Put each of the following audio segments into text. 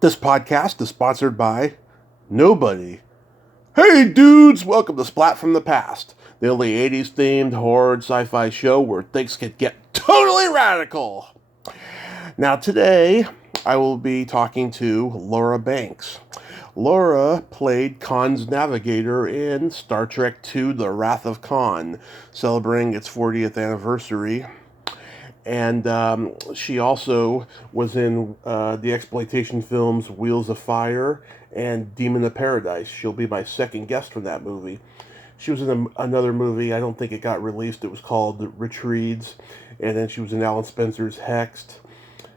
This podcast is sponsored by nobody. Hey dudes, welcome to Splat from the Past, the only 80s themed horror sci-fi show where things can get totally radical. Now today, I will be talking to Laura Banks. Laura played Khan's navigator in Star Trek II: The Wrath of Khan, celebrating its 40th anniversary. And she also was in the exploitation films Wheels of Fire and Demon of Paradise. She'll be my second guest from that movie. She was in another movie, I don't think it got released, it was called Retreats, and then she was in Alan Spencer's Hext.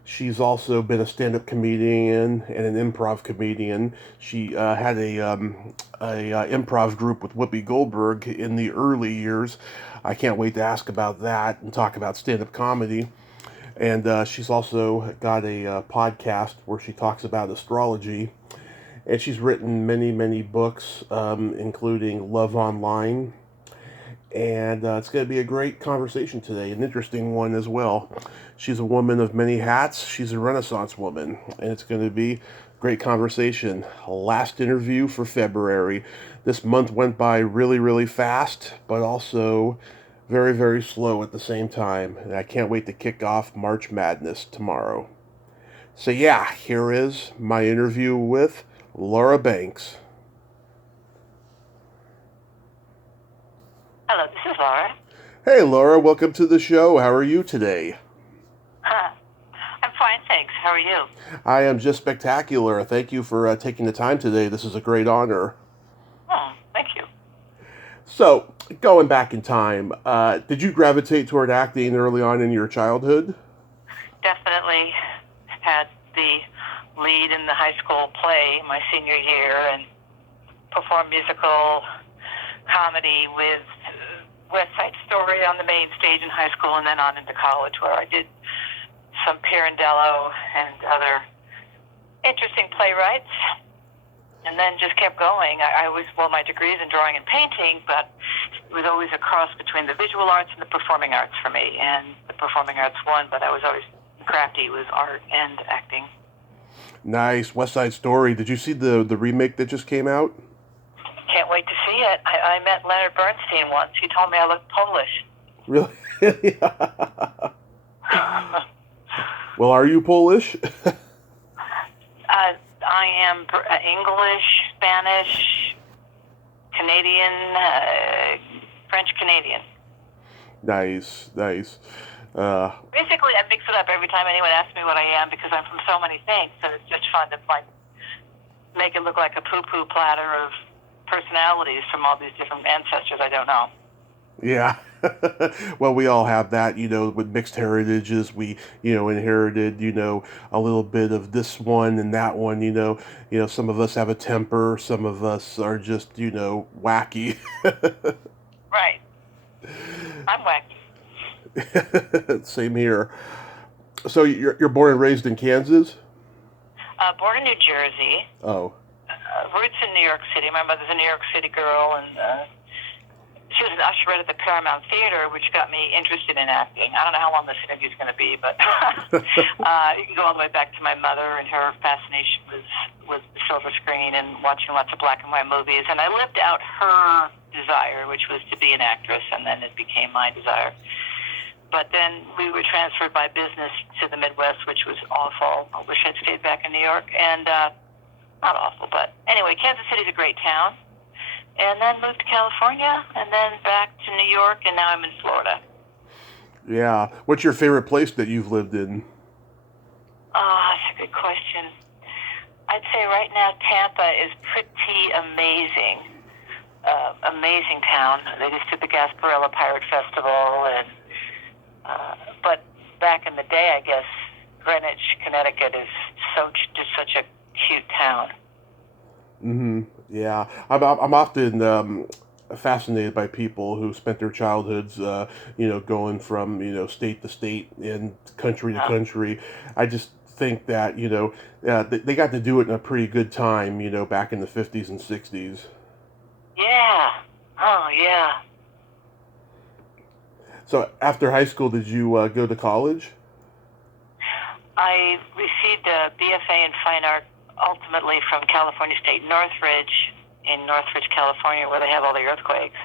She's also been a stand-up comedian and an improv comedian. She had a improv group with Whoopi Goldberg in the early years. I can't wait to ask about that and talk about stand-up comedy. And she's also got a podcast where she talks about astrology. And she's written many, many books, including Love Online. And it's going to be a great conversation today, an interesting one as well. She's a woman of many hats. She's a Renaissance woman, and it's going to be a great conversation. Last interview for February. This month went by really, really fast, but also very, very slow at the same time. And I can't wait to kick off March Madness tomorrow. So yeah, here is my interview with Laura Banks. Hello, this is Laura. Hey Laura, welcome to the show. How are you today? I'm fine, thanks. How are you? I am just spectacular. Thank you for taking the time today. This is a great honor. Oh, thank you. So, going back in time, did you gravitate toward acting early on in your childhood? Definitely had the lead in the high school play my senior year and performed musical comedy with West Side Story on the main stage in high school and then on into college where I did some Pirandello and other interesting playwrights, and then just kept going. My degree's in drawing and painting, but it was always a cross between the visual arts and the performing arts for me, and the performing arts won, but I was always crafty with art and acting. Nice. West Side Story. Did you see the remake that just came out? Can't wait to see it. I met Leonard Bernstein once. He told me I looked Polish. Really? Well, are you Polish? I am English, Spanish, Canadian, French-Canadian. Nice. Basically, I mix it up every time anyone asks me what I am because I'm from so many things, so it's just fun to make it look like a poo-poo platter of personalities from all these different ancestors I don't know. Yeah. Well, we all have that, with mixed heritages. We, inherited, a little bit of this one and that one, some of us have a temper, some of us are just, wacky. Right. I'm wacky. Same here. So you're born and raised in Kansas? Born in New Jersey. Oh. Roots in New York City. My mother's a New York City girl, and she was an usherette at the Paramount Theater, which got me interested in acting. I don't know how long this interview is going to be, but you can go all the way back to my mother and her fascination with the silver screen and watching lots of black and white movies. And I lived out her desire, which was to be an actress, and then it became my desire. But then we were transferred by business to the Midwest, which was awful. I wish I'd stayed back in New York. And not awful, but anyway, Kansas City's a great town. And then moved to California, and then back to New York, and now I'm in Florida. Yeah. What's your favorite place that you've lived in? That's a good question. I'd say right now Tampa is pretty amazing. Amazing town. They just did the Gasparilla Pirate Festival, and but back in the day, I guess Greenwich, Connecticut is just such a cute town. Mm-hmm. Yeah, I'm often fascinated by people who spent their childhoods, going from state to state and country to country. I just think that they got to do it in a pretty good time, back in the 50s and 60s. Yeah. Oh yeah. So after high school, did you go to college? I received a BFA in Fine Art ultimately from California State Northridge in Northridge, California, where they have all the earthquakes.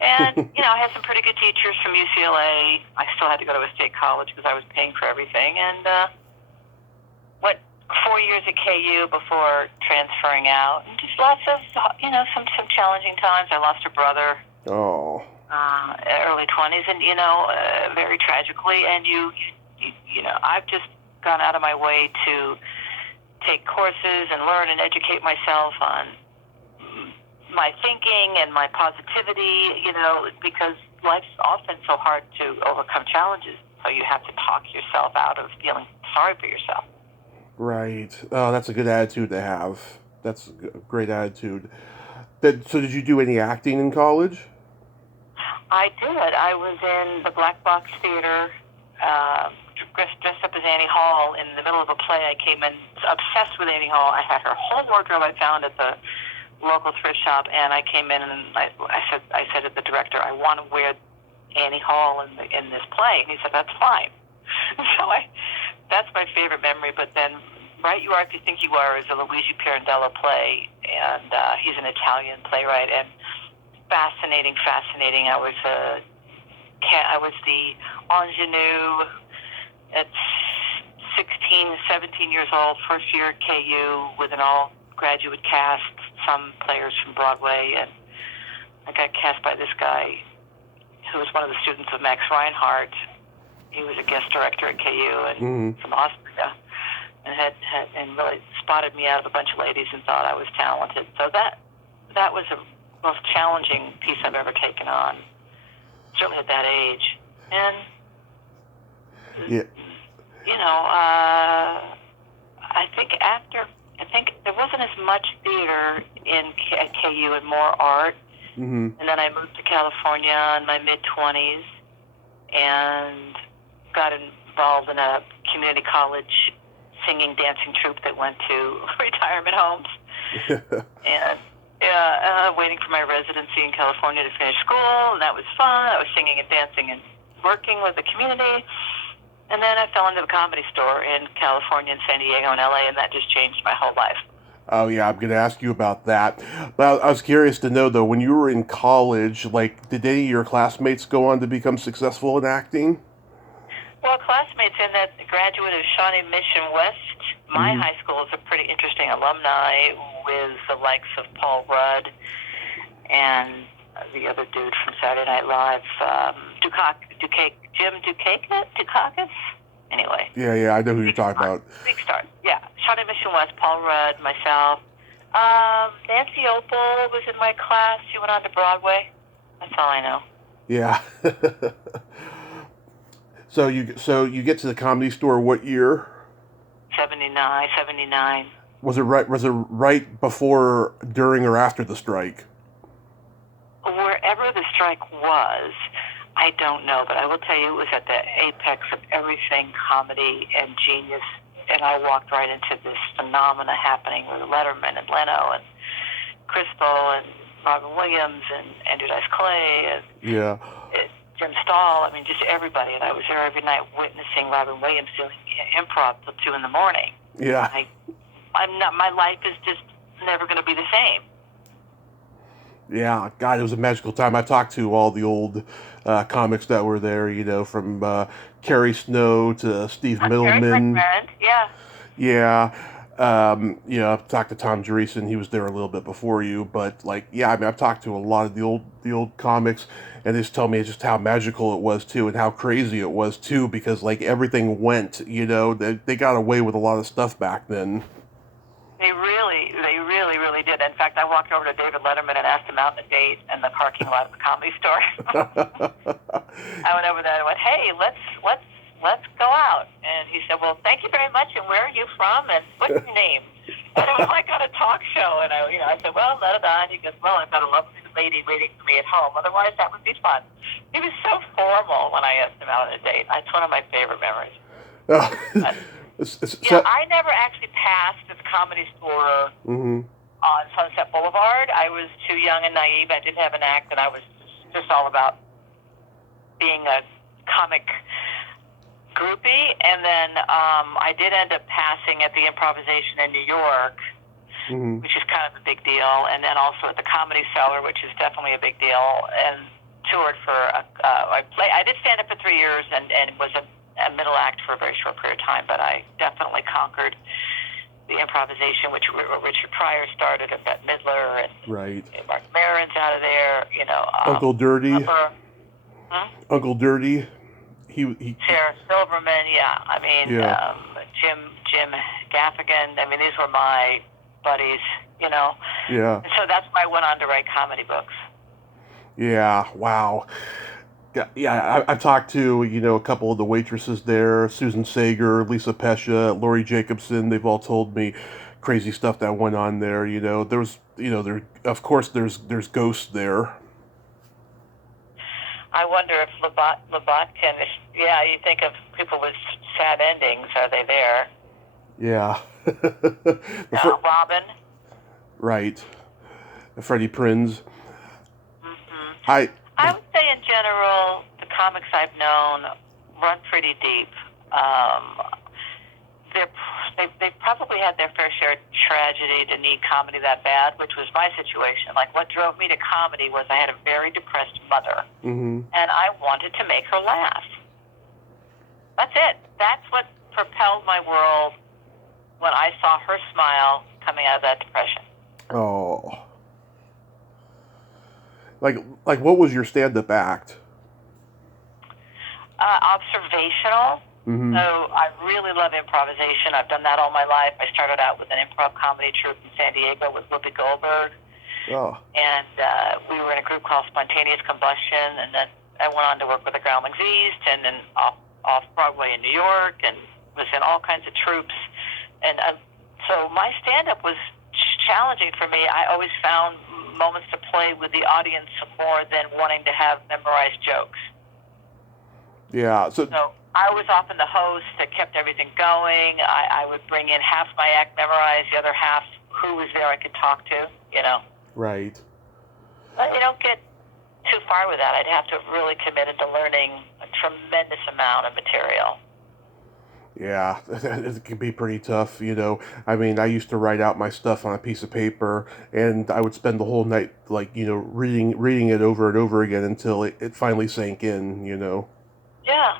And, I had some pretty good teachers from UCLA. I still had to go to a state college because I was paying for everything. And went 4 years at KU before transferring out. And just lots of, some challenging times. I lost a brother. Oh. Early 20s, and, very tragically. And I've just gone out of my way to take courses and learn and educate myself on my thinking and my positivity, because life's often so hard to overcome challenges. So you have to talk yourself out of feeling sorry for yourself. Right. Oh, that's a good attitude to have. That's a great attitude. So did you do any acting in college? I did. I was in the Black Box Theater, dressed up as Annie Hall in the middle of a play. I came in obsessed with Annie Hall. I had her whole wardrobe I found at the local thrift shop, and I came in and I said to the director, I want to wear Annie Hall in this play. And he said, that's fine. So that's my favorite memory. But then Right You Are If You Think You Are is a Luigi Pirandello play, and he's an Italian playwright, and fascinating. I was the ingenue at 16, 17 years old, first year at KU with an all-graduate cast, some players from Broadway, and I got cast by this guy who was one of the students of Max Reinhardt. He was a guest director at KU and from Austria, and had really spotted me out of a bunch of ladies and thought I was talented. So that was the most challenging piece I've ever taken on, certainly at that age. And I think there wasn't as much theater at KU and more art. And then I moved to California in my mid-20s and got involved in a community college singing, dancing troupe that went to retirement homes. And waiting for my residency in California to finish school, and that was fun. I was singing and dancing and working with the community. And then I fell into the Comedy Store in California and San Diego and LA, and that just changed my whole life. Oh, yeah, I'm going to ask you about that. But I was curious to know, though, when you were in college, did any of your classmates go on to become successful in acting? Well, classmates in that graduate of Shawnee Mission West, my high school is a pretty interesting alumni with the likes of Paul Rudd and the other dude from Saturday Night Live, Jim Dukakis? Anyway. Yeah, I know who you're talking about. Big stars, yeah. Shawnee Mission West, Paul Rudd, myself. Nancy Opal was in my class. She went on to Broadway. That's all I know. Yeah. So you get to the Comedy Store what year? 79. Was it right before, during, or after the strike? Wherever the strike was, I don't know, but I will tell you it was at the apex of everything comedy and genius, and I walked right into this phenomena happening with Letterman and Leno and Crystal and Robin Williams and Andrew Dice Clay and Jim Stahl. I mean, just everybody. And I was there every night witnessing Robin Williams doing improv till 2 a.m. Yeah. My life is just never going to be the same. Yeah, God, it was a magical time. I talked to all the old comics that were there, from Kerry Snow to Steve Middleman. Yeah. Yeah. I've talked to Tom Dreesen. He was there a little bit before you, but I've talked to a lot of the old comics, and they just tell me just how magical it was too, and how crazy it was too, because everything went. They got away with a lot of stuff back then. They really did. In fact, I walked over to David Letterman and asked him out on a date in the parking lot of the Comedy Store. I went over there and went, "Hey, let's go out." And he said, "Well, thank you very much. And where are you from? And what's your name?" And I was on a talk show, and I said, "Well, da-da-da." And he goes, "Well, I've got a lovely lady waiting for me at home. Otherwise, that would be fun." He was so formal when I asked him out on a date. That's one of my favorite memories. I never actually passed the Comedy Store on Sunset Boulevard. I was too young and naive. I didn't have an act, and I was just all about being a comic groupie, and then I did end up passing at the improvisation in New York, which is kind of a big deal, and then also at the Comedy Cellar, which is definitely a big deal, and toured for I did stand up for 3 years and was a middle act for a very short period of time, but I definitely conquered the improvisation, which Richard Pryor started at Bette Midler, and Mark Maron's out of there, Uncle Dirty. Uncle Dirty. He Sarah Silverman, I mean, Jim Gaffigan. I mean, these were my buddies, Yeah. And so that's why I went on to write comedy books. Yeah, wow. Yeah, I've talked to, a couple of the waitresses there, Susan Sager, Lisa Pesha, Lori Jacobson. They've all told me crazy stuff that went on there. There's there's ghosts there. I wonder if Labatkin, you think of people with sad endings, are they there? Yeah. Robin. Right. Freddie Prinz. I would say in general, the comics I've known run pretty deep. They probably had their fair share of tragedy to need comedy that bad, which was my situation. Like, what drove me to comedy was I had a very depressed mother, and I wanted to make her laugh. That's it. That's what propelled my world when I saw her smile coming out of that depression. Oh. Like what was your stand-up act? Observational. So I really love improvisation. I've done that all my life. I started out with an improv comedy troupe in San Diego with Whoopi Goldberg. Oh. And we were in a group called Spontaneous Combustion, and then I went on to work with the Groundlings East, and then off-Broadway in New York, and was in all kinds of troupes. And so my stand-up was challenging for me. I always found moments to play with the audience more than wanting to have memorized jokes. Yeah. So I was often the host that kept everything going. I would bring in half my act memorized, the other half who was there I could talk to, Right. But you don't get too far with that. I'd have to have really committed to learning a tremendous amount of material. Yeah, it can be pretty tough, I mean, I used to write out my stuff on a piece of paper, and I would spend the whole night, reading it over and over again until it finally sank in, Yeah.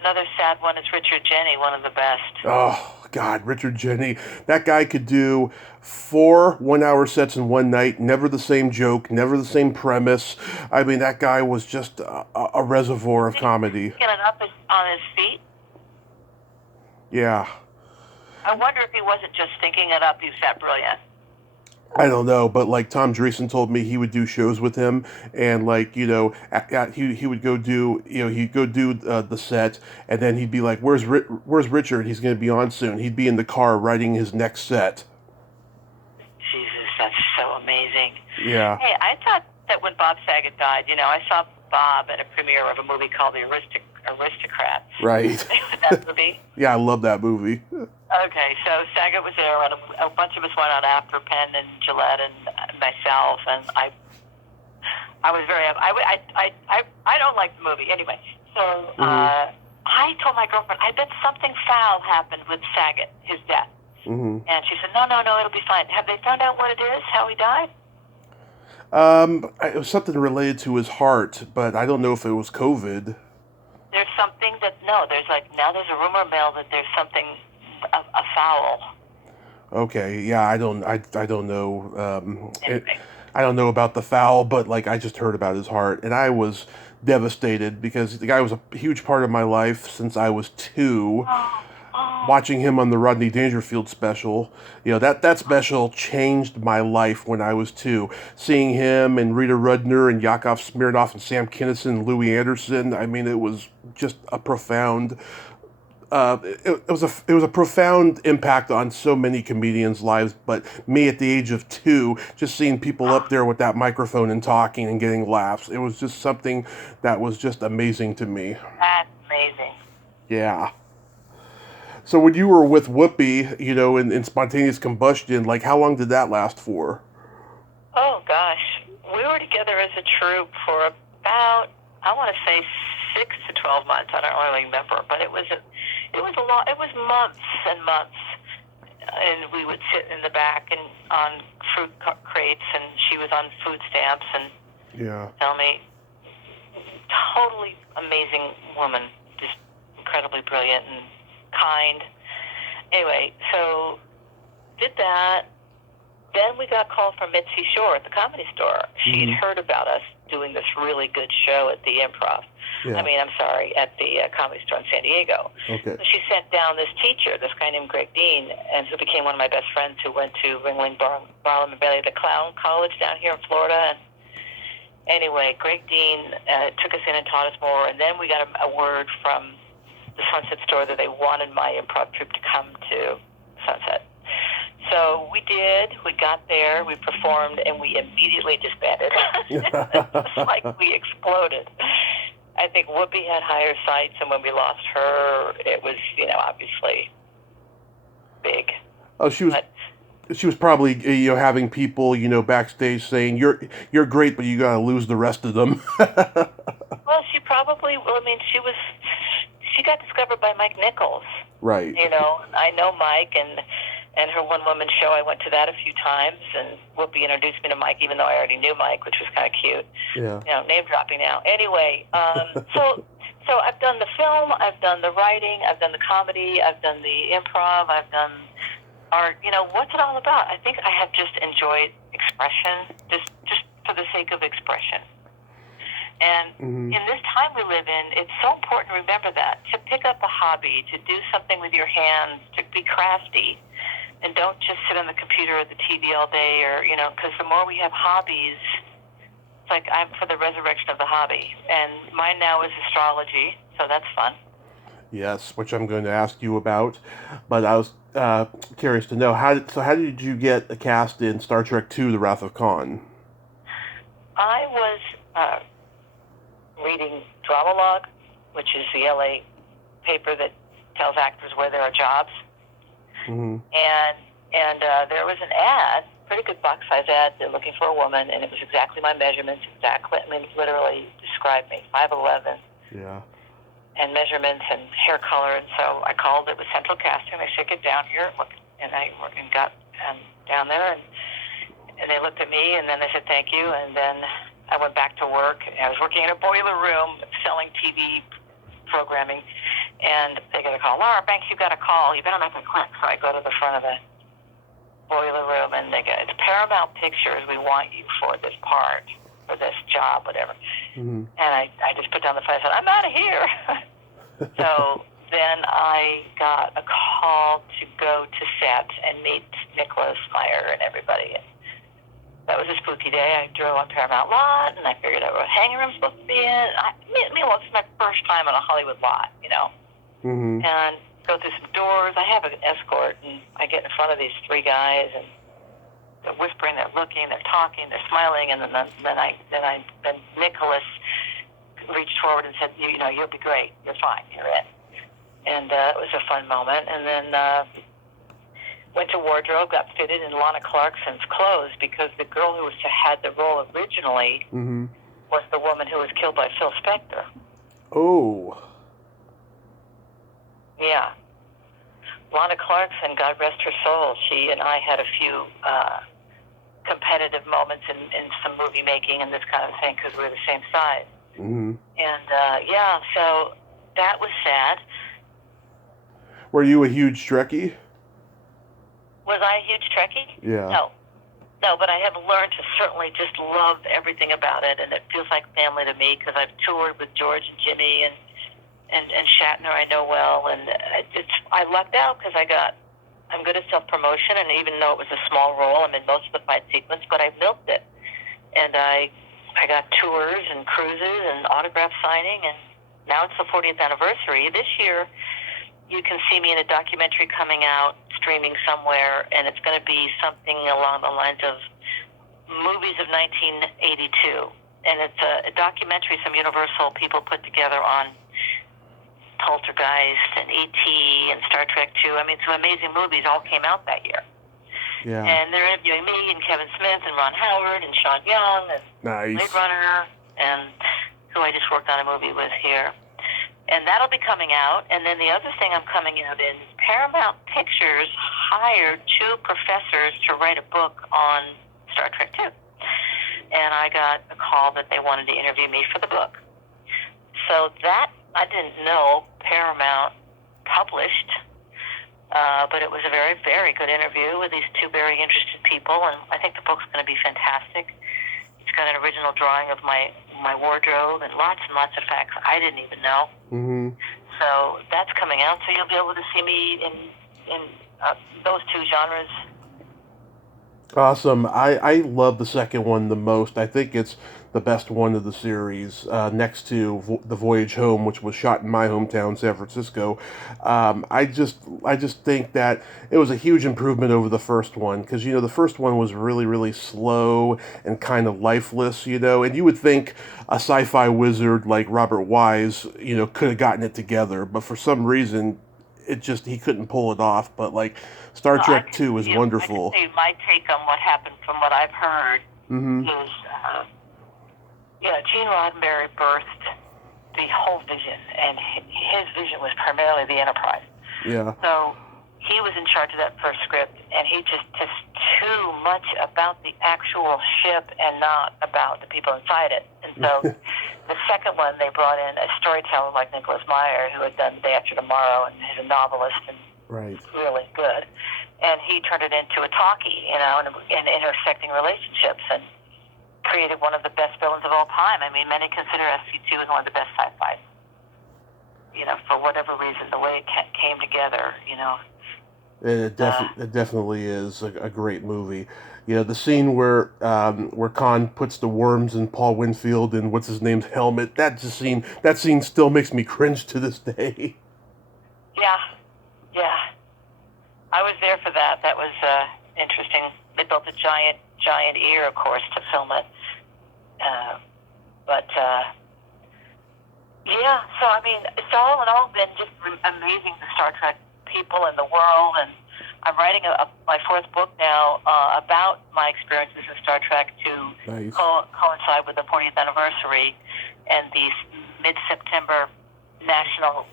Another sad one is Richard Jeni, one of the best. Oh, God, Richard Jeni. That guy could do 4 one-hour sets in one night, never the same joke, never the same premise. I mean, that guy was just a reservoir of comedy. Getting up on his feet. Yeah. I wonder if he wasn't just thinking it up. He's that brilliant. I don't know, but Tom Dreesen told me he would do shows with him, and he would go do he'd go do the set, and then he'd be like, "Where's Richard? He's going to be on soon." He'd be in the car writing his next set. Jesus, that's so amazing. Yeah. Hey, I thought that when Bob Saget died, I saw Bob at a premiere of a movie called The Aristocrats. Right. That movie? Yeah, I love that movie. Okay, so Saget was there, and a bunch of us went out after Penn and Gillette and myself, and I was very, I don't like the movie anyway. So I told my girlfriend, I bet something foul happened with Saget, his death. And she said, no, it'll be fine. Have they found out what it is, how he died? It was something related to his heart, but I don't know if it was COVID. There's something now there's a rumor mill that there's something, a foul. Okay, yeah, I don't know. Anyway. I don't know about the foul, but I just heard about his heart, and I was devastated because the guy was a huge part of my life since I was 2. Watching him on the Rodney Dangerfield special, that special changed my life when I was 2. Seeing him and Rita Rudner and Yakov Smirnoff and Sam Kinison and Louis Anderson, I mean, it was just a profound. It was a profound impact on so many comedians' lives. But me, at the age of 2, just seeing people up there with that microphone and talking and getting laughs, it was just something that was just amazing to me. That's amazing. Yeah. So when you were with Whoopi, in Spontaneous Combustion, how long did that last for? Oh, gosh. We were together as a troupe for about, I want to say, 6 to 12 months. I don't really remember, but it was a lot. It was months and months, and we would sit in the back and on fruit crates, and she was on food stamps and tell me. Totally amazing woman, just incredibly brilliant and kind. Anyway, so did that. Then we got called from Mitzi Shore at the Comedy Store. She'd heard about us doing this really good show at the Improv. Yeah. At the Comedy Store in San Diego. Okay. So she sent down this teacher, this guy named Greg Dean, and who became one of my best friends, who went to Ringling Barnum and Bailey, the Clown College down here in Florida. And anyway, Greg Dean took us in and taught us more, and then we got a word from the Sunset Store that they wanted my improv troupe to come to Sunset. So we did. We got there, we performed, and we immediately disbanded. It's like we exploded. I think Whoopi had higher sights, and when we lost her, it was, obviously big. Oh, she was probably having people backstage saying you're great, but you gotta lose the rest of them. Well, she probably. Well, I mean, she got discovered by Mike Nichols. Right. I know Mike and her one-woman show. I went to that a few times, and Whoopi introduced me to Mike, even though I already knew Mike, which was kind of cute. Yeah. Name dropping now. Anyway, so I've done the film, I've done the writing, I've done the comedy, I've done the improv, I've done art. What's it all about? I think I have just enjoyed expression, just for the sake of expression. And in this time we live in, it's so important to remember that, to pick up a hobby, to do something with your hands, to be crafty, and don't just sit on the computer or the TV all day, or, because the more we have hobbies, it's like I'm for the resurrection of the hobby. And mine now is astrology, so that's fun. Yes, which I'm going to ask you about. But I was curious to know, how did you get a cast in Star Trek II, The Wrath of Khan? I was reading Dramalog, which is the LA paper that tells actors where there are jobs. And there was an ad, pretty good box size ad. They're looking for a woman, and it was exactly my measurements, literally described me, 5'11". Yeah. And measurements and hair color, and so I called. It was Central Casting. They said, "Get down here," and I got down there, and they looked at me, and then they said, "Thank you," and then I went back to work. I was working in a boiler room selling TV programming, and they got a call. "Laura Banks, you got a call. You better make it quick." So I go to the front of the boiler room, and they go, "It's Paramount Pictures. We want you for this part, for this job, whatever." And I just put down the phone and said, "I'm out of here." So then I got a call to go to set and meet Nicholas Meyer and everybody. That was a spooky day. I drove on Paramount lot, and I figured out what hangar I'm supposed to be in. Meanwhile, it's my first time on a Hollywood lot, and go through some doors. I have an escort, and I get in front of these three guys, and they're whispering, they're looking, they're talking, they're smiling, and then Nicholas reached forward and said, "You'll be great. You're fine. You're in." And it was a fun moment. And then went to wardrobe, got fitted in Lana Clarkson's clothes, because the girl who had the role originally was the woman who was killed by Phil Spector. Oh. Yeah. Lana Clarkson, God rest her soul, she and I had a few competitive moments in some movie making and this kind of thing, because we were the same size. And so that was sad. Were you a huge Trekkie? Was I a huge Trekkie? Yeah. No, but I have learned to certainly just love everything about it, and it feels like family to me, because I've toured with George and Jimmy and Shatner I know well, and I lucked out, because I'm good at self-promotion, and even though it was a small role, I'm in most of the fight sequence, but I milked it. And I got tours and cruises and autograph signing, and now it's the 40th anniversary. This year, you can see me in a documentary coming out, streaming somewhere, and it's going to be something along the lines of movies of 1982. And it's a documentary some Universal people put together on Poltergeist and E.T. and Star Trek II. I mean, some amazing movies all came out that year. Yeah. And they're interviewing me and Kevin Smith and Ron Howard and Sean Young and Nice. Blade Runner, and who I just worked on a movie with here. And that'll be coming out. And then the other thing I'm coming out in is Paramount Pictures hired 2 professors to write a book on Star Trek II. And I got a call that they wanted to interview me for the book. So that, I didn't know Paramount published, but it was a very, very good interview with these 2 very interested people, and I think the book's going to be fantastic. It's got an original drawing of my wardrobe and lots of facts I didn't even know. Mm-hmm. So that's coming out, so you'll be able to see me in those 2 genres. Awesome. I love the second one the most. I think it's the best one of the series, next to The Voyage Home, which was shot in my hometown, San Francisco. I just think that it was a huge improvement over the first one, because, the first one was really, really slow and kind of lifeless, and you would think a sci-fi wizard like Robert Wise, could have gotten it together, but for some reason, he couldn't pull it off. But like Star Trek II is wonderful. I can say my take on what happened from what I've heard is, Gene Roddenberry birthed the whole vision, and his vision was primarily the Enterprise. Yeah. So he was in charge of that first script, and he just too much about the actual ship and not about the people inside it. And so the second one, they brought in a storyteller like Nicholas Meyer, who had done Day After Tomorrow, and is a novelist and really good. And he turned it into a talkie, and intersecting relationships, and created one of the best villains of all time. I mean, many consider SC2 as one of the best sci-fi. For whatever reason, the way it came together, It definitely is a great movie. The scene where Khan puts the worms in Paul Winfield and what's his name's helmet. That scene still makes me cringe to this day. Yeah. I was there for that. That was interesting. They built a giant ear, of course, to film it. So I mean, it's all in all been just amazing, the Star Trek people and the world, and I'm writing my 4th book now about my experiences in Star Trek to coincide with the 40th anniversary and the mid-September national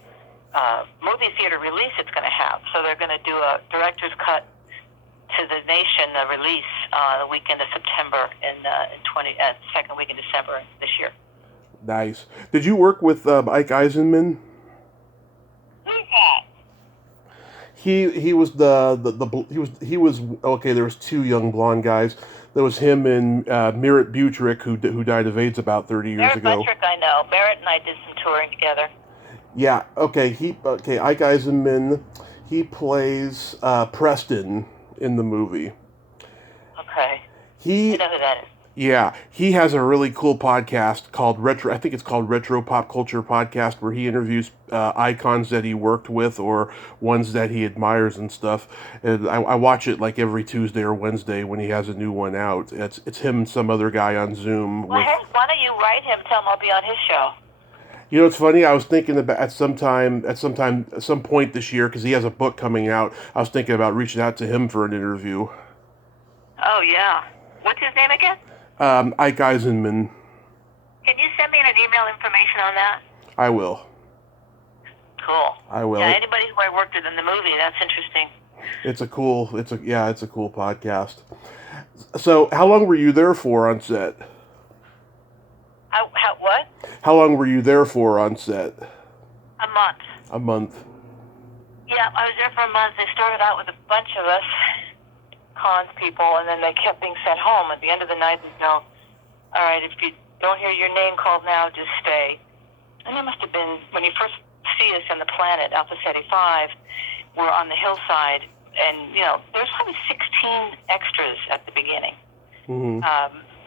movie theater release it's going to have. So they're going to do a director's cut to the nation release the weekend of September in second week in December this year. Nice. Did you work with Ike Eisenman? Who's that? He was he was okay. There was 2 young blonde guys. There was him and Merritt Butrick, who died of AIDS about 30 years ago. Merritt Butrick, I know. Merritt and I did some touring together. Yeah. Okay. Ike Eisenman. He plays Preston in the movie. Okay. You know who that is. Yeah, he has a really cool podcast called Retro. I think it's called Retro Pop Culture Podcast, where he interviews icons that he worked with or ones that he admires and stuff. And I watch it like every Tuesday or Wednesday when he has a new one out. It's him and some other guy on Zoom. Well, why don't you write him? Tell him I'll be on his show. It's funny. I was thinking about at some point this year, because he has a book coming out. I was thinking about reaching out to him for an interview. Oh yeah, what's his name again? Ike Eisenman. Can you send me an email information on that? I will. Cool. I will. Yeah, anybody who I worked with in the movie, that's interesting. It's a cool podcast. So, how long were you there for on set? What? How long were you there for on set? A month. A month. Yeah, I was there for a month. They started out with a bunch of us, cons people, and then they kept being sent home. At the end of the night, they'd go, all right, if you don't hear your name called now, just stay. And it must have been, when you first see us on the planet, Alpha Ceti 5, we're on the hillside, and, there's probably 16 extras at the beginning. Mm-hmm.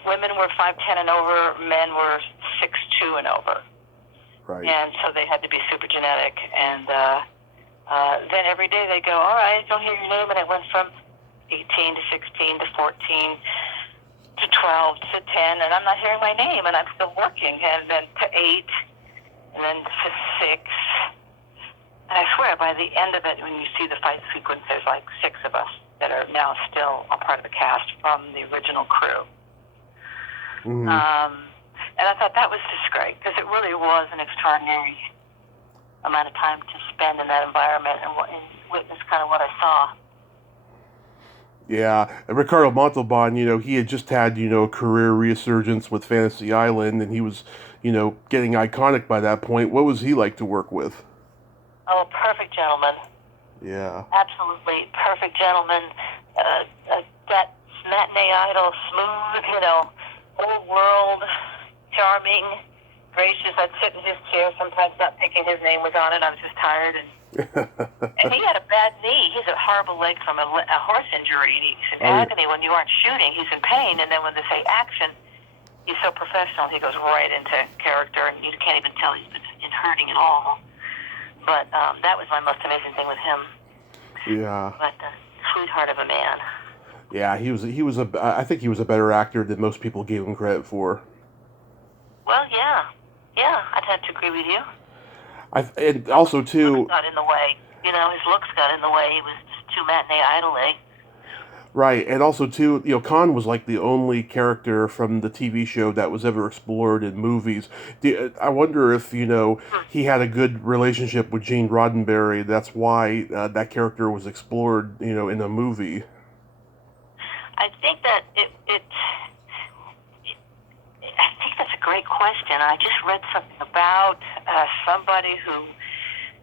Women were 5'10" and over, men were 6'2" and over. Right. And so they had to be super genetic. And then every day they go, all right, don't hear your name. And it went from 18 to 16 to 14 to 12 to 10. And I'm not hearing my name, and I'm still working. And then to 8, and then to 6. And I swear, by the end of it, when you see the fight sequence, there's like 6 of us that are now still a part of the cast from the original crew. Mm-hmm. And I thought that was just great, because it really was an extraordinary amount of time to spend in that environment and witness kind of what I saw. Yeah, and Ricardo Montalban, he had just had, a career resurgence with Fantasy Island, and he was, getting iconic by that point. What was he like to work with? Oh, perfect gentleman. Yeah. Absolutely perfect gentleman. That matinee idol, smooth, old world, charming, gracious. I'd sit in his chair sometimes not thinking his name was on it. I was just tired. And he had a bad knee. He's a horrible leg from a horse injury. And he's in agony when you aren't shooting. He's in pain. And then when they say action, he's so professional. He goes right into character, and you can't even tell he's been hurting at all. But that was my most amazing thing with him. Yeah. But sweetheart of a man. Yeah, I think he was a better actor than most people gave him credit for. Well, yeah, I'd have to agree with you. And also too, his looks got in the way. His looks got in the way. He was just too matinee idol-y. Right, and also too, Khan was like the only character from the TV show that was ever explored in movies. I wonder if he had a good relationship with Gene Roddenberry. That's why that character was explored, in a movie. I think that I think that's a great question. I just read something about somebody who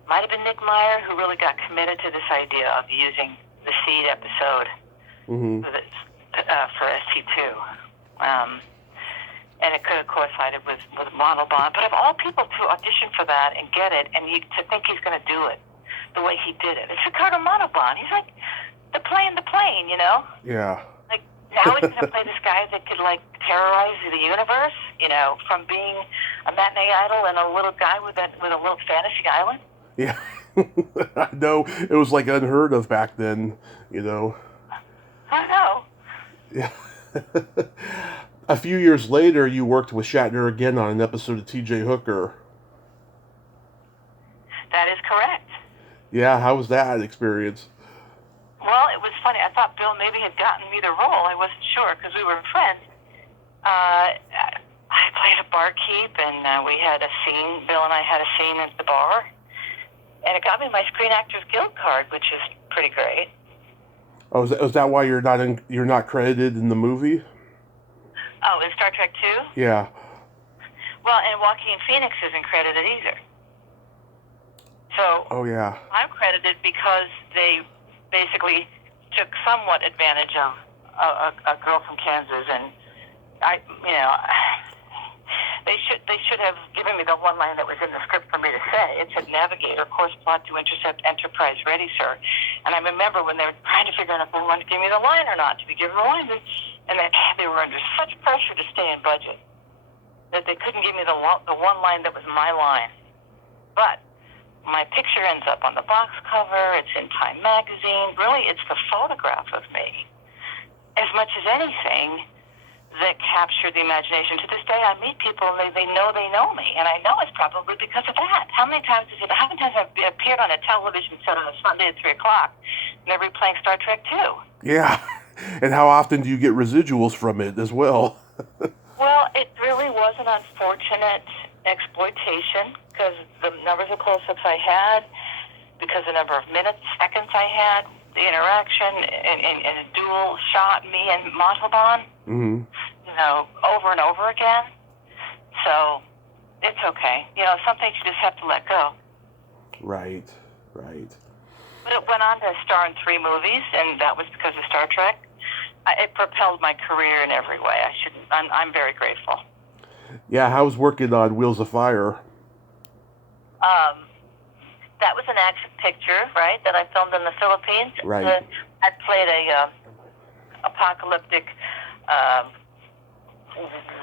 might have been Nick Meyer, who really got committed to this idea of using the seed episode for ST2. And it could have coincided with Montalban. But of all people to audition for that and get it, and to think he's going to do it the way he did it, it's Ricardo Montalban. He's like the plane, Yeah. Like, now he's going to play this guy that could, terrorize the universe, from being a matinee idol and a little guy with a little fantasy island. Yeah. I know. It was, unheard of back then, I know. Yeah. A few years later, you worked with Shatner again on an episode of T.J. Hooker. That is correct. Yeah, how was that experience? Well, it was funny. I thought Bill maybe had gotten me the role. I wasn't sure because we were friends. I played a barkeep, and we had a scene. Bill and I had a scene at the bar, and it got me my Screen Actors Guild card, which is pretty great. Oh, is that why you're not credited in the movie? Oh, in Star Trek 2? Yeah. Well, and Joaquin Phoenix isn't credited either. So. Oh yeah. I'm credited because they basically took somewhat advantage of a girl from Kansas, and they should have given me the one line that was in the script for me to say. It said, "Navigator, course plot to intercept Enterprise ready, sir." And I remember when they were trying to figure out if they wanted to give me the line or not, to be given the line, and they were under such pressure to stay in budget that they couldn't give me the one line that was my line. But my picture ends up on the box cover. It's in Time magazine. Really, it's the photograph of me, as much as anything, that captured the imagination. To this day, I meet people and they know me, and I know it's probably because of that. How many times have I appeared on a television set on a Sunday at 3 o'clock, and they're replaying Star Trek 2? Yeah, and how often do you get residuals from it as well? Well, it really was an unfortunate exploitation because the numbers of close-ups I had, because the number of minutes, seconds I had, the interaction, and a dual shot, me and Montalban, over and over again. So it's okay. Some things you just have to let go. Right. But it went on to star in 3 movies, and that was because of Star Trek. It propelled my career in every way. I'm very grateful. Yeah, how was working on Wheels of Fire? That was an action picture, right, that I filmed in the Philippines. Right. I played a apocalyptic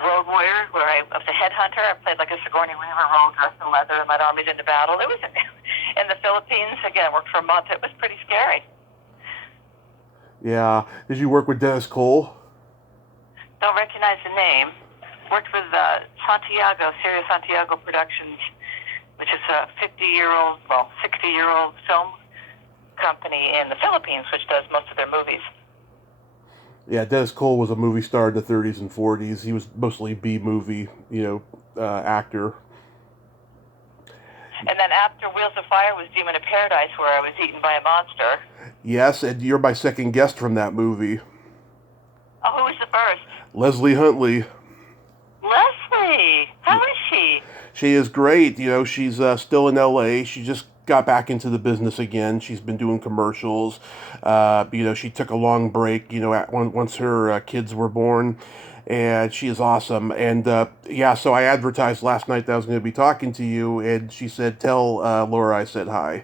road warrior, where I was a headhunter. I played like a Sigourney Weaver role, dressed in leather, and led armies into battle. It was in the Philippines. Again, I worked for a month. It was pretty scary. Yeah. Did you work with Dennis Cole? Don't recognize the name. Worked with Serious Santiago Productions, which is a 60-year-old film company in the Philippines, which does most of their movies. Yeah, Dennis Cole was a movie star in the 30s and 40s. He was mostly B-movie, actor. And then after Wheels of Fire was Demon of Paradise, where I was eaten by a monster. Yes, and you're my second guest from that movie. Oh, who was the first? Leslie Huntley. Leslie! How is she? She is great. You know, she's still in L.A. She just got back into the business again. She's been doing commercials. You know, she took a long break, you know, once her kids were born. And she is awesome. And, yeah, so I advertised last night that I was going to be talking to you. And she said, tell Laura I said hi.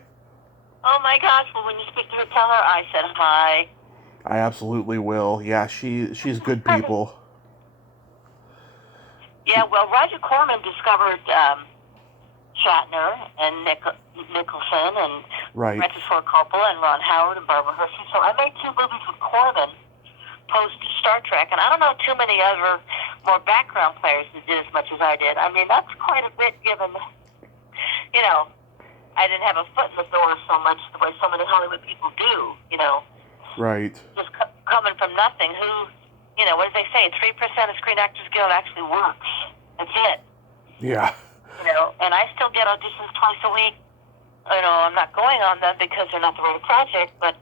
Oh, my gosh. Well, when you speak to her, tell her I said hi. I absolutely will. Yeah, she's good people. Yeah, well, Roger Corman discovered Shatner and Nicholson and Right. Francis Ford Coppola and Ron Howard and Barbara Hershey. So I made 2 movies with Corman post Star Trek, and I don't know too many other more background players that did as much as I did. I mean, that's quite a bit given, you know, I didn't have a foot in the door so much the way so many Hollywood people do, you know. Right. Just coming from nothing. Who, you know, what did they say? 3% of Screen Actors Guild actually works. That's it. Yeah. You know, and I still get auditions twice a week. You know, I'm not going on them because they're not the right project, but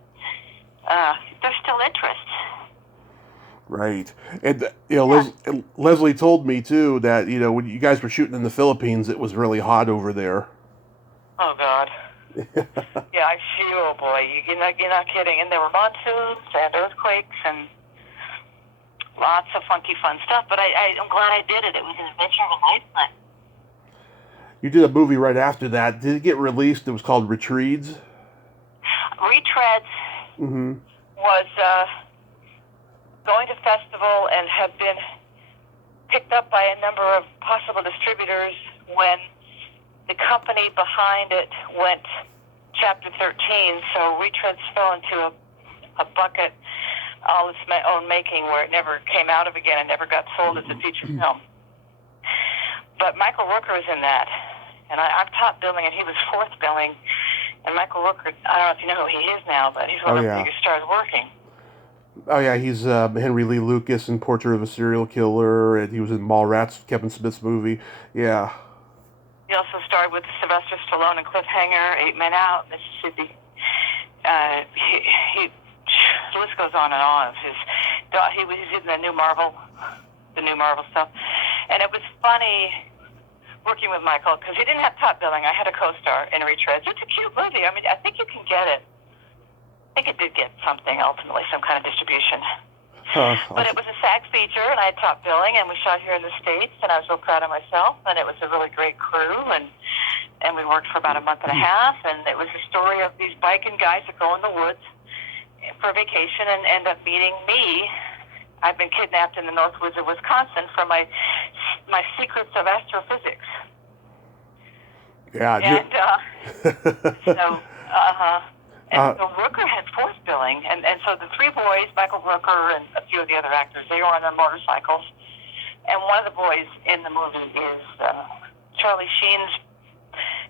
there's still interest. Right. And, you know, Leslie told me, too, that, you know, when you guys were shooting in the Philippines, it was really hot over there. Oh, God. Yeah, oh, boy, you're not kidding. And there were monsoons and earthquakes and lots of funky, fun stuff. But I'm glad I did it. It was an adventure of a lifetime. You did a movie right after that. Did it get released? It was called Retreads? Retreads was going to festival and have been picked up by a number of possible distributors when the company behind it went Chapter 13, so Retreads fell into a bucket all its own making where it never came out of again and never got sold as a feature film. But Michael Rooker is in that, and I'm top billing, and he was 4th billing. And Michael Rooker, I don't know if you know who he is now, but he's one of the biggest stars working. Oh, yeah, he's Henry Lee Lucas in Portrait of a Serial Killer, and he was in Mallrats, Kevin Smith's movie. Yeah. He also starred with Sylvester Stallone in Cliffhanger, 8 Men Out, Mississippi. The list goes on and on. He was in the new Marvel stuff. And it was funny working with Michael because he didn't have top billing. I had a co-star in Retreads. It's a cute movie. I mean, I think you can get it. I think it did get something ultimately, some kind of distribution. But it was a SAG feature, and I had top billing, and we shot here in the States, and I was real proud of myself, and it was a really great crew, and we worked for about a month and a half, and it was a story of these biking guys that go in the woods for vacation and end up meeting me. I've been kidnapped in the North Woods of Wisconsin for my secrets of astrophysics. Yeah. And so Rooker had 4th billing, and so the 3 boys, Michael Rooker and a few of the other actors, they were on their motorcycles. And one of the boys in the movie is Charlie Sheen's...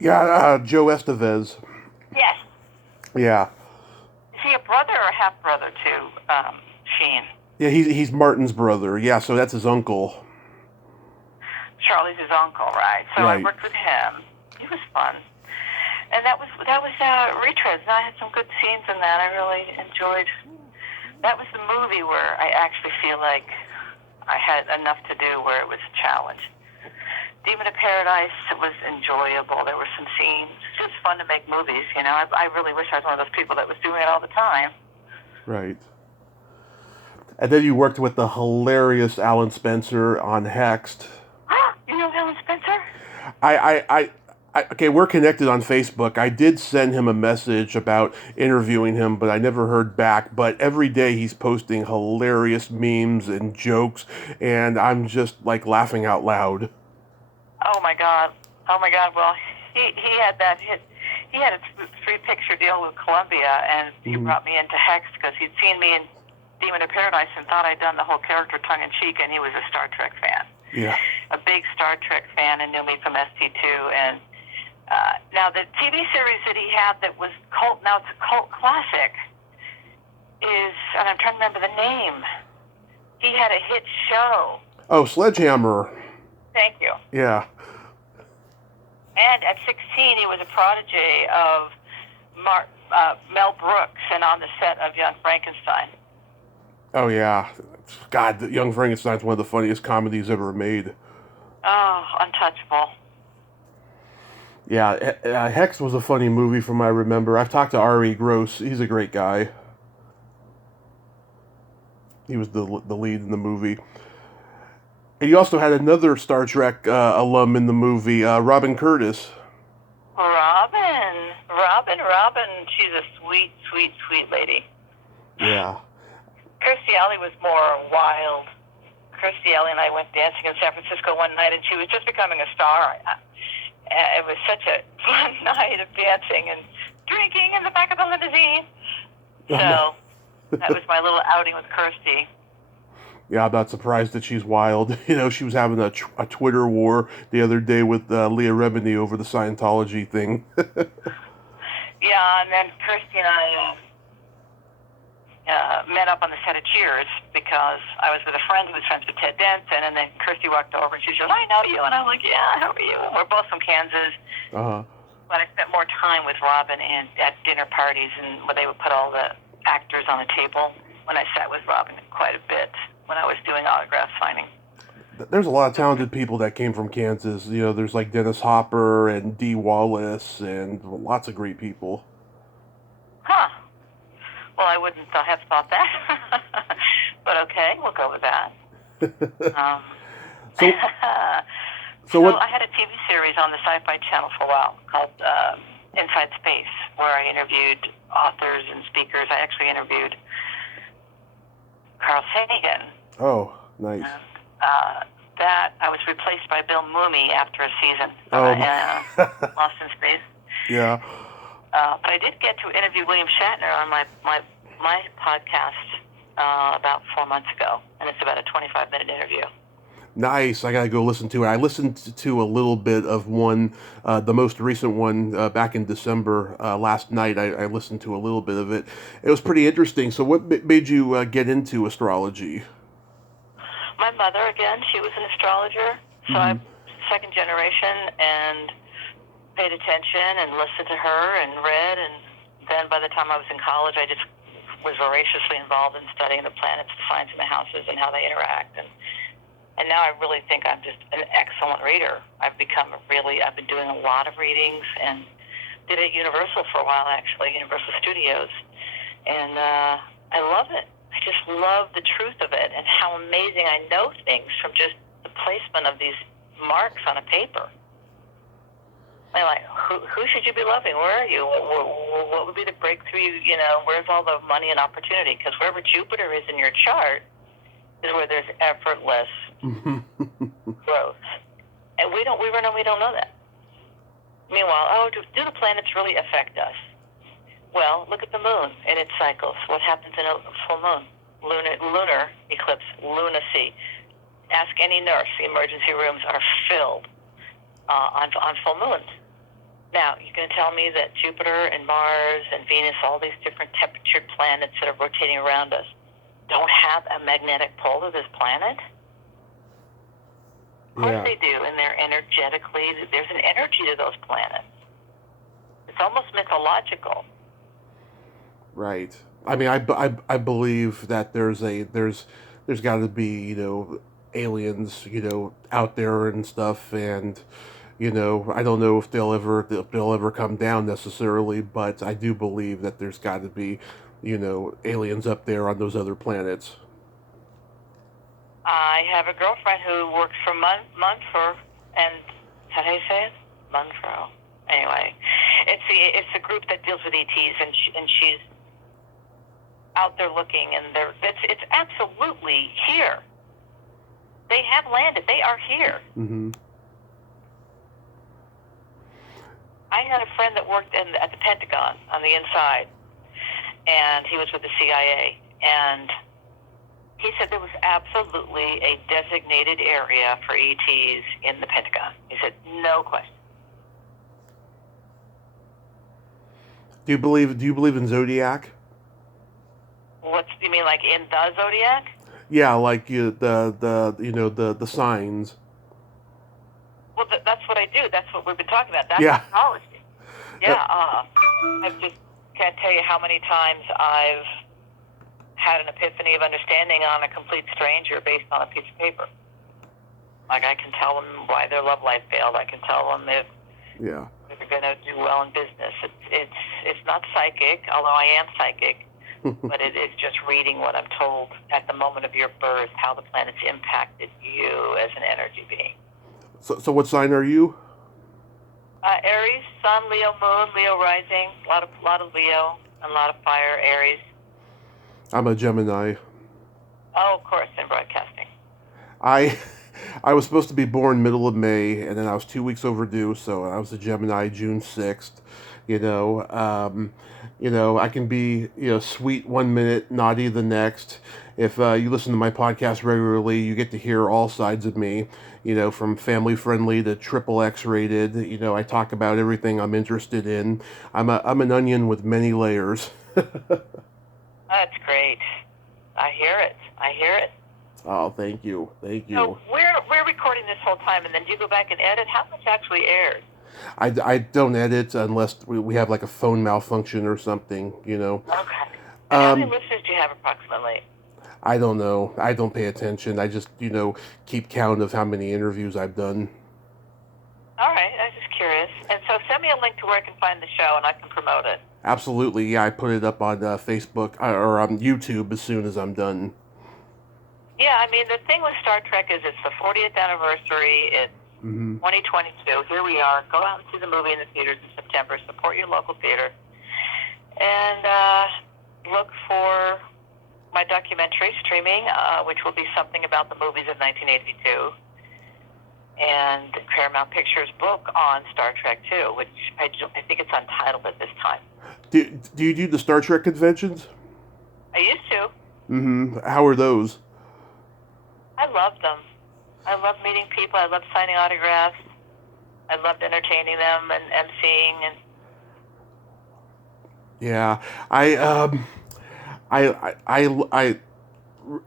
Yeah, Joe Estevez. Yes. Yeah. Is he a brother or half-brother to Sheen? Yeah, he's Martin's brother. Yeah, so that's his uncle. Charlie's his uncle, right? So I worked with him. He was fun. And that was Retreads, and I had some good scenes in that. I really enjoyed. That was the movie where I actually feel like I had enough to do where it was a challenge. Demon of Paradise was enjoyable. There were some scenes. It's just fun to make movies, you know. I really wish I was one of those people that was doing it all the time. Right. And then you worked with the hilarious Alan Spencer on Hext. You know Alan Spencer? Okay, we're connected on Facebook. I did send him a message about interviewing him, but I never heard back. But every day he's posting hilarious memes and jokes, and I'm just like laughing out loud. Oh my God! Well, he had that hit. He had a 3-picture deal with Columbia, and he brought me into Hext because he'd seen me in Demon of Paradise and thought I'd done the whole character tongue in cheek, and he was a Star Trek fan. Yeah. A big Star Trek fan, and knew me from ST2, and. Now, the TV series that he had that was cult, now it's a cult classic, is, and I'm trying to remember the name. He had a hit show. Oh, Sledgehammer. Thank you. Yeah. And at 16, he was a protege of Mel Brooks and on the set of Young Frankenstein. Oh, yeah. God, Young Frankenstein's one of the funniest comedies ever made. Oh, untouchable. Yeah, Hext was a funny movie from I remember. I've talked to R.E. Gross. He's a great guy. He was the lead in the movie. And you also had another Star Trek alum in the movie, Robin Curtis. Robin. She's a sweet, sweet, sweet lady. Yeah. Kirstie Alley was more wild. Kirstie Alley and I went dancing in San Francisco one night, and she was just becoming a star. It was such a fun night of dancing and drinking in the back of the limousine. So that was my little outing with Kirstie. Yeah, I'm not surprised that she's wild. You know, she was having a Twitter war the other day with Leah Remini over the Scientology thing. Yeah, and then Kirstie and I met up on the set of Cheers because I was with a friend who was friends with Ted Danson, and then Kirstie walked over and she said, "I know you," and I'm like, "Yeah, how are you?" And we're both from Kansas. Uh-huh. But I spent more time with Robin and at dinner parties and when they would put all the actors on the table. When I sat with Robin quite a bit when I was doing autograph signing. There's a lot of talented people that came from Kansas. You know, there's like Dennis Hopper and Dee Wallace and lots of great people. Huh. Well, I wouldn't have thought that. But okay, we'll go with that. So what? I had a TV series on the Sci-Fi Channel for a while called Inside Space, where I interviewed authors and speakers. I actually interviewed Carl Sagan. Oh, nice. That I was replaced by Bill Mooney after a season Lost in Space. Yeah. But I did get to interview William Shatner on my podcast about 4 months ago, and it's about a 25-minute interview. Nice. I gotta go listen to it. I listened to a little bit of one, the most recent one back in December last night. I listened to a little bit of it. It was pretty interesting. So, what made you get into astrology? My mother, again, she was an astrologer, so I'm second generation and paid attention and listened to her and read. And then by the time I was in college, I just was voraciously involved in studying the planets, the signs in the houses, and how they interact. And now I really think I'm just an excellent reader. I've been doing a lot of readings and did it at Universal for a while, actually, Universal Studios. And I love it. I just love the truth of it and how amazing I know things from just the placement of these marks on a paper. I'm like, who should you be loving? Where are you? What would be the breakthrough? You know, where's all the money and opportunity? Because wherever Jupiter is in your chart is where there's effortless growth. And we don't know that. Meanwhile, do the planets really affect us? Well, look at the moon and its cycles. What happens in a full moon? Lunar eclipse, lunacy. Ask any nurse. The emergency rooms are filled on full moons. Now, you're going to tell me that Jupiter and Mars and Venus, all these different temperatured planets that are rotating around us, don't have a magnetic pull to this planet? Of course they do, and they're energetically, there's an energy to those planets. It's almost mythological. Right. I mean, I believe that there's got to be, you know, aliens, you know, out there and stuff, and you know, I don't know if they'll ever come down necessarily, but I do believe that there's got to be, you know, aliens up there on those other planets. I have a girlfriend who works for Munford, and how do you say it? Munford. Anyway, it's a group that deals with ETs, and she's out there looking, and it's absolutely here. They have landed. They are here. Mm-hmm. I had a friend that worked at the Pentagon on the inside, and he was with the CIA, and he said there was absolutely a designated area for ETs in the Pentagon. He said, no question. Do you believe in Zodiac? You mean like in the Zodiac? Yeah, like the signs. Well, that's what I do. That's what we've been talking about. That's Yeah. astrology. Yeah. I just can't tell you how many times I've had an epiphany of understanding on a complete stranger based on a piece of paper. Like, I can tell them why their love life failed. I can tell them if they're going to do well in business. It's not psychic, although I am psychic, but it is just reading what I'm told at the moment of your birth, how the planets impacted you as an energy being. So what sign are you? Aries, Sun, Leo, Moon, Leo rising, a lot of Leo, and a lot of fire, Aries. I'm a Gemini. Oh, of course, in broadcasting. I was supposed to be born middle of May, and then I was 2 weeks overdue, so I was a Gemini June 6th. You know, I can be, sweet 1 minute, naughty the next. If you listen to my podcast regularly, you get to hear all sides of me, from family friendly to triple X rated. I talk about everything I'm interested in. I'm an onion with many layers. That's great. I hear it. Oh, thank you. So we're recording this whole time, and then do you go back and edit? How much actually airs? I don't edit unless we have like a phone malfunction or something, Okay. And how many listeners do you have approximately? I don't know. I don't pay attention. I just, keep count of how many interviews I've done. All right. I was just curious. And so send me a link to where I can find the show, and I can promote it. Absolutely. Yeah, I put it up on Facebook or on YouTube as soon as I'm done. Yeah, I mean, the thing with Star Trek is it's the 40th anniversary. It's 2022. Here we are. Go out and see the movie in the theaters in September. Support your local theater. And look for my documentary streaming, which will be something about the movies of 1982. And Paramount Pictures' book on Star Trek, too, which I think it's untitled at this time. Do you do the Star Trek conventions? I used to. How are those? I loved them. I loved meeting people. I loved signing autographs. I loved entertaining them and emceeing. And yeah, I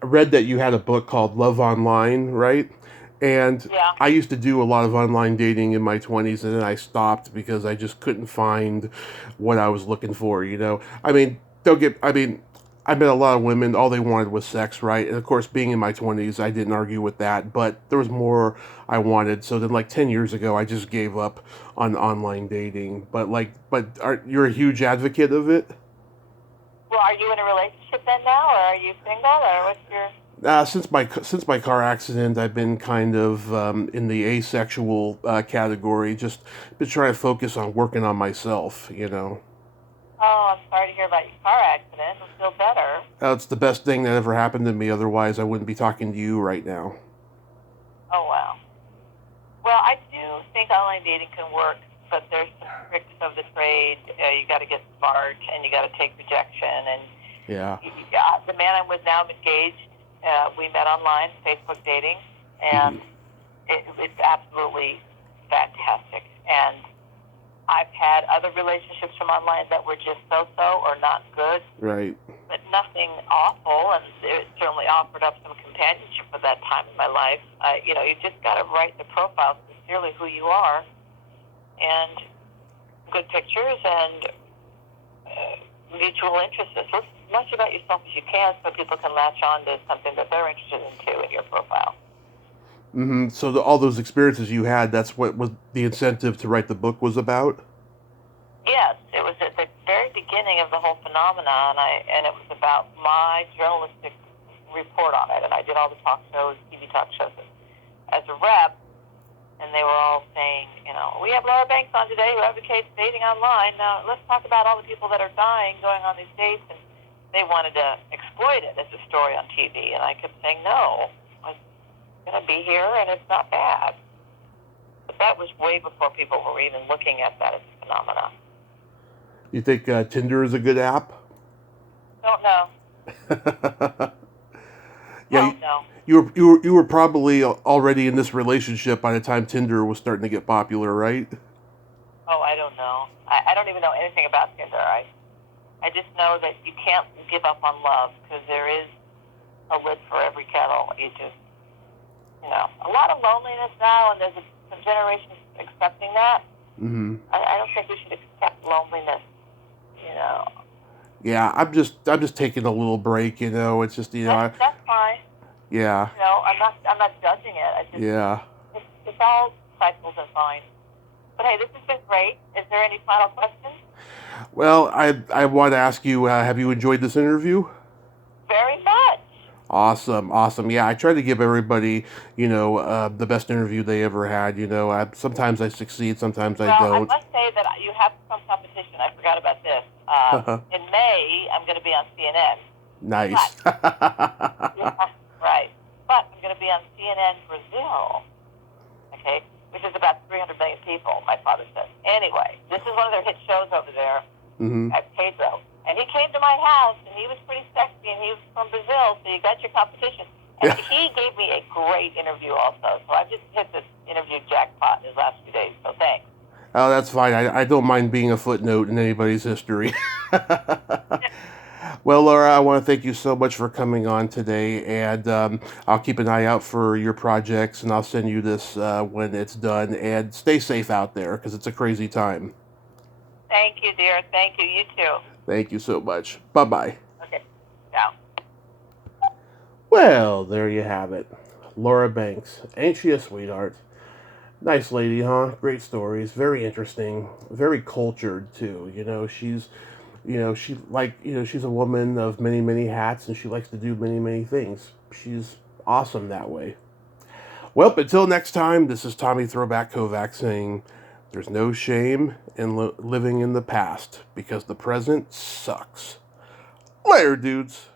read that you had a book called Love Online, right? And I used to do a lot of online dating in my 20s, and then I stopped because I just couldn't find what I was looking for, I met a lot of women, all they wanted was sex, right? And of course, being in my 20s, I didn't argue with that, but there was more I wanted. So then, 10 years ago, I just gave up on online dating. But you're a huge advocate of it? Well, are you in a relationship then now, or are you single, or what's your... Since my car accident, I've been kind of in the asexual category, just been trying to focus on working on myself, Oh, I'm sorry to hear about your car accident. You'll feel better. It's the best thing that ever happened to me. Otherwise, I wouldn't be talking to you right now. Oh, wow. Well, I do think online dating can work, but there's some tricks of the trade. You got to get smart, and you got to take rejection. And the man I'm with now, I'm engaged. We met online, Facebook dating, and it's absolutely fantastic. And I've had other relationships from online that were just so-so or not good. Right. But nothing awful, and it certainly offered up some companionship at that time in my life. You just got to write the profile sincerely who you are, and good pictures and mutual interests. So as much about yourself as you can so people can latch on to something that they're interested in, too, in your profile. So all those experiences you had, that's what was the incentive to write the book was about? Yes, it was at the very beginning of the whole phenomenon, and it was about my journalistic report on it. And I did all the talk shows, TV talk shows as a rep, and they were all saying, we have Laura Banks on today who advocates dating online. Now, let's talk about all the people that are dying going on these dates. And they wanted to exploit it as a story on TV, and I kept saying, no, I'm going to be here, and it's not bad. But that was way before people were even looking at that as a phenomenon. You think Tinder is a good app? Don't know. Yeah, no. You were probably already in this relationship by the time Tinder was starting to get popular, right? Oh, I don't know. I don't even know anything about Tinder. I just know that you can't give up on love because there is a lid for every kettle. You just, a lot of loneliness now, and there's a some generations accepting that. Mm-hmm. I don't think we should accept loneliness. Yeah, I'm just taking a little break. It's just That's fine. Yeah. I'm not judging it. Yeah. It's all cycles and fine. But hey, this has been great. Is there any final questions? Well, I want to ask you, have you enjoyed this interview? Very much. Awesome. Yeah, I try to give everybody, the best interview they ever had. Sometimes I succeed, sometimes I don't. I must say that you have some competition. I forgot about this. In May, I'm going to be on CNN. Nice. Yeah, right. But I'm going to be on CNN Brazil, okay, which is about 300 million people, my father said. Anyway, this is one of their hit shows over there at Pedro. And he came to my house, and he was pretty sexy, and he was from Brazil, so you got your competition. And he gave me a great interview also. So I just hit this interview jackpot in his last few days, so thanks. Oh, that's fine. I don't mind being a footnote in anybody's history. Well, Laura, I want to thank you so much for coming on today, and I'll keep an eye out for your projects, and I'll send you this when it's done, and stay safe out there, because it's a crazy time. Thank you, dear. Thank you. You too. Thank you so much. Bye-bye. Okay. Ciao. Well, there you have it. Laura Banks. Ain't she a sweetheart? Nice lady, huh? Great stories. Very interesting. Very cultured, too. She's a woman of many, many hats, and she likes to do many, many things. She's awesome that way. Well, until next time, this is Tommy Throwback Kovac saying, there's no shame in living in the past, because the present sucks. Later, dudes.